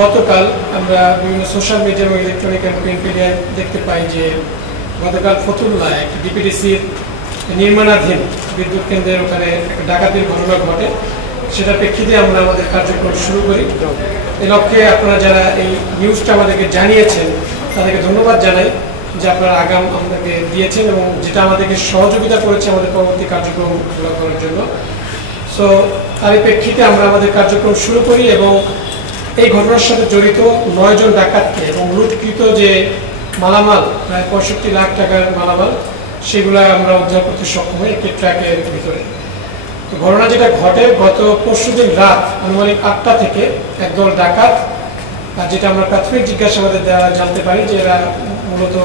গতকাল আমরা বিভিন্ন সোশ্যাল মিডিয়া এবং ইলেকট্রনিক অ্যান্ড প্রিন্ট মিডিয়ায় দেখতে পাই যে গতকাল ফতুল্লাহ একটি ডিপিডিসির নির্মাণাধীন বিদ্যুৎ কেন্দ্রের ওখানে ডাকাতির ঘটনা ঘটে। সেটা প্রেক্ষিতে আমরা আমাদের কার্যক্রম শুরু করি। এই লক্ষ্যে আপনারা যারা এই নিউজটা আমাদেরকে জানিয়েছেন তাদেরকে ধন্যবাদ জানাই যে আপনারা আগাম আমাদেরকে দিয়েছেন এবং যেটা আমাদেরকে সহযোগিতা করেছে আমাদের পরবর্তী কার্যক্রম করার জন্য। সো তার প্রেক্ষিতে আমরা আমাদের কার্যক্রম শুরু করি এবং এই ঘটনার সাথে জড়িত 9 জন ডাকাতকে এবং লুটকৃত যে মালামাল প্রায় 65 লাখ টাকার মালামাল সেগুলো আমরা উদ্ধার করতে সক্ষম হই একটি ট্র্যাকের ভিতরে। তো ঘটনা যেটা ঘটে গত পরশুদিন রাত আনুমানিক 8টা থেকে একদল ডাকাত, আর যেটা আমরা প্রাথমিক জিজ্ঞাসাবাদের দ্বারা জানতে পারি যে এরা মূলত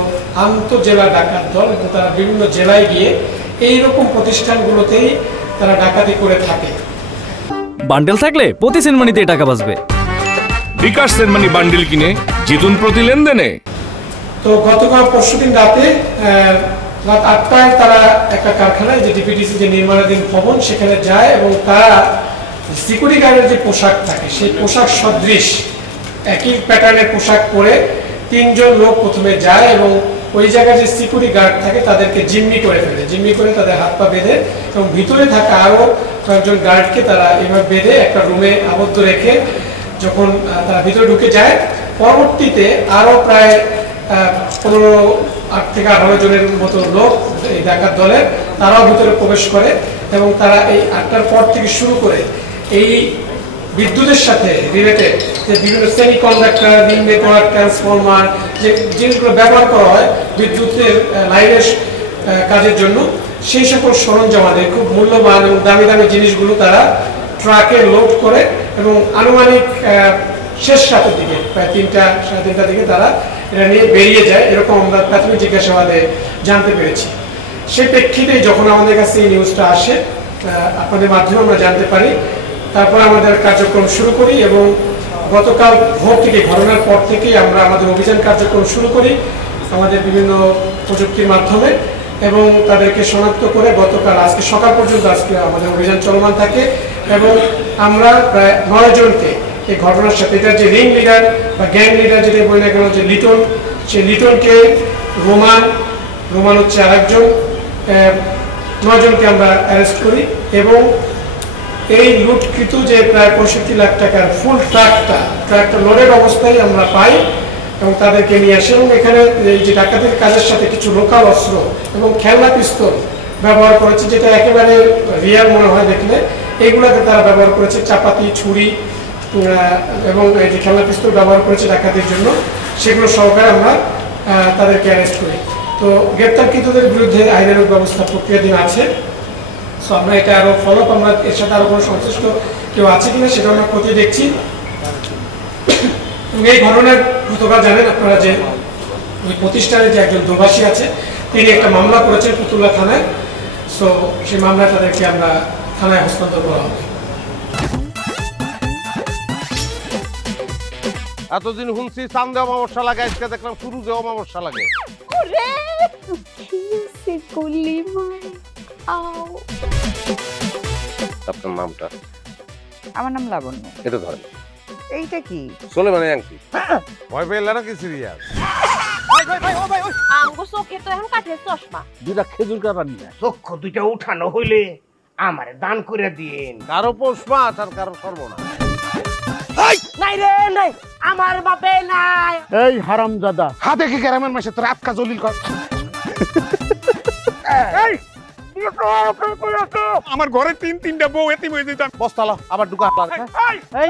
আন্তঃজেলা ডাকাত দল এবং তারা বিভিন্ন জেলায় গিয়ে এইরকম প্রতিষ্ঠানগুলোতেই তারা ডাকাতি করে থাকে। বান্ডেল থাকলে প্রতি সেনমানিতে টাকা বাঁচবে। বিকাশ সেনমানি বান্ডেল কিনে জিতুন প্রতি লেনদেনে। তো গতকাল পরশুদিন রাতে রাত 8টায় তারা একটা কারখানায় যে ডিপিডিসি যে নির্মাণাধীন ভবন সেখানে যায় এবং তারা সিকিউরিটি গার্ডের যে পোশাক থাকে সেই পোশাক সদৃশ একই প্যাটার্নের পোশাক পরে 3 জন লোক প্রথমে যায় এবং ওই জায়গায় যে সিকিউরিটি গার্ড থাকে তাদেরকে জিম্মি করে ফেলে। জিম্মি করে তাদের হাত পা বেঁধে এবং ভিতরে থাকা আরও কয়েকজন গার্ডকে তারা এভাবে বেঁধে একটা রুমে আবদ্ধ রেখে যখন তারা ভিতরে ঢুকে যায়, পরবর্তীতে আরও প্রায় 8 থেকে 18 জনের মতো লোক এই ডাকাত দলের তারাও ভিতরে প্রবেশ করে এবং তারা এই 8টার পর থেকে শুরু করে এই বিদ্যুতের সাথে রিলেটেড যে বিভিন্ন সেমিকন্ডাক্টর, রিংমেটার, ট্রান্সফরমার যে জিনিসগুলো ব্যবহার করা হয় বিদ্যুতের লাইনের কাজের জন্য, সেই সকল সরঞ্জামাদের খুব মূল্যবান এবং দামি দামি জিনিসগুলো তারা ট্রাকে লোড করে এবং আনুমানিক শেষ রাতের দিকে প্রায় 3টা সাড়ে 3টার দিকে তারা এটা নিয়ে বেরিয়ে যায়, এরকম আমরা প্রাথমিক জিজ্ঞাসাবাদে জানতে পেরেছি। সেই প্রেক্ষিতে যখন আমাদের কাছে এই নিউজটা আসে আপনাদের মাধ্যমে আমরা জানতে পারি, তারপর আমাদের কার্যক্রম শুরু করি এবং গতকাল ভোর থেকে ঘটনার পর থেকেই আমরা আমাদের অভিযান কার্যক্রম শুরু করি আমাদের বিভিন্ন প্রযুক্তির মাধ্যমে এবং তাদেরকে শনাক্ত করে গতকাল আজকে সকাল পর্যন্ত আজকে আমাদের অভিযান চলমান থাকে এবং আমরা প্রায় 9 জনকে এই ঘটনার সাথে, এটার যে রিং লিডার বা গ্যাং লিডার যেটা বলে না কেন যে লিটন, সেই লিটনকে, রোমান হচ্ছে আরেকজন, 9 জনকে আমরা অ্যারেস্ট করি এবং এই লুটকৃত যে প্রায় 65 লাখ টাকার ফুল ট্রাকটা লোডেড অবস্থায় আমরা পাই এবং তাদেরকে নিয়ে আসি এবং এখানে এই যে ডাকাতের কাজের সাথে কিছু লোকাল অস্ত্র এবং খেলনা পিস্তল ব্যবহার করেছে, যেটা একেবারে রিয়াল মনে হয় দেখলে। এইগুলোকে তারা ব্যবহার করেছে, চাপাতি, ছুরি এবং এই যে খেলনা পিস্তল ব্যবহার করেছে ডাকাতির জন্য, সেগুলো সহকারে আমরা তাদেরকে অ্যারেস্ট করি। তো গ্রেপ্তারকৃতদের বিরুদ্ধে আইনানুগ ব্যবস্থা প্রক্রিয়াধীন আছে। সো আমরা এটা আরও ফলো আপ, আমরা এর সাথে আরও কোনো সংশ্লিষ্ট কেউ আছে কিনা সেটা আমরা খতিয়ে দেখছি। এই ঘটনার গতকাল জানেন আপনারা যে ওই প্রতিষ্ঠানে যে একজন দোভাষী আছে তিনি একটা মামলা করেছেন ফতুল্লাহ থানায়। সো সেই মামলা তাদেরকে আমরা থানায় হস্তান্তর করা হবে। এতদিন শুনছি চান্দে অমাবস্যা লাগে, আজকে দেখলাম শুরুতে অমাবস্যা লাগে। আপনার নামটা? আমার নাম লাবণ্য। এটা ধরেন। এইটা কি? চলে মানে আংটি। ভয় পেলে নাকি সিরিয়াস? আমগো চোখে তো এখন কাঠের চশমা। দুটা খেজুর কাটা নিয়ে চক্ষু দুইটা উঠানো হইলে আমারে দান করে দিন। কারো পৌষ মাস আর কারো সর্বনাশ। নাই রে নাই, আমার বাপে নাই। এই হারামজাদা, হাতে কি গ্রামের মাসে তোর আটকা জলিল কর। আমার ঘরে 3-3টা বউ এতিম হয়ে যেতাম। বস্তালা আবার ঢুকা। এই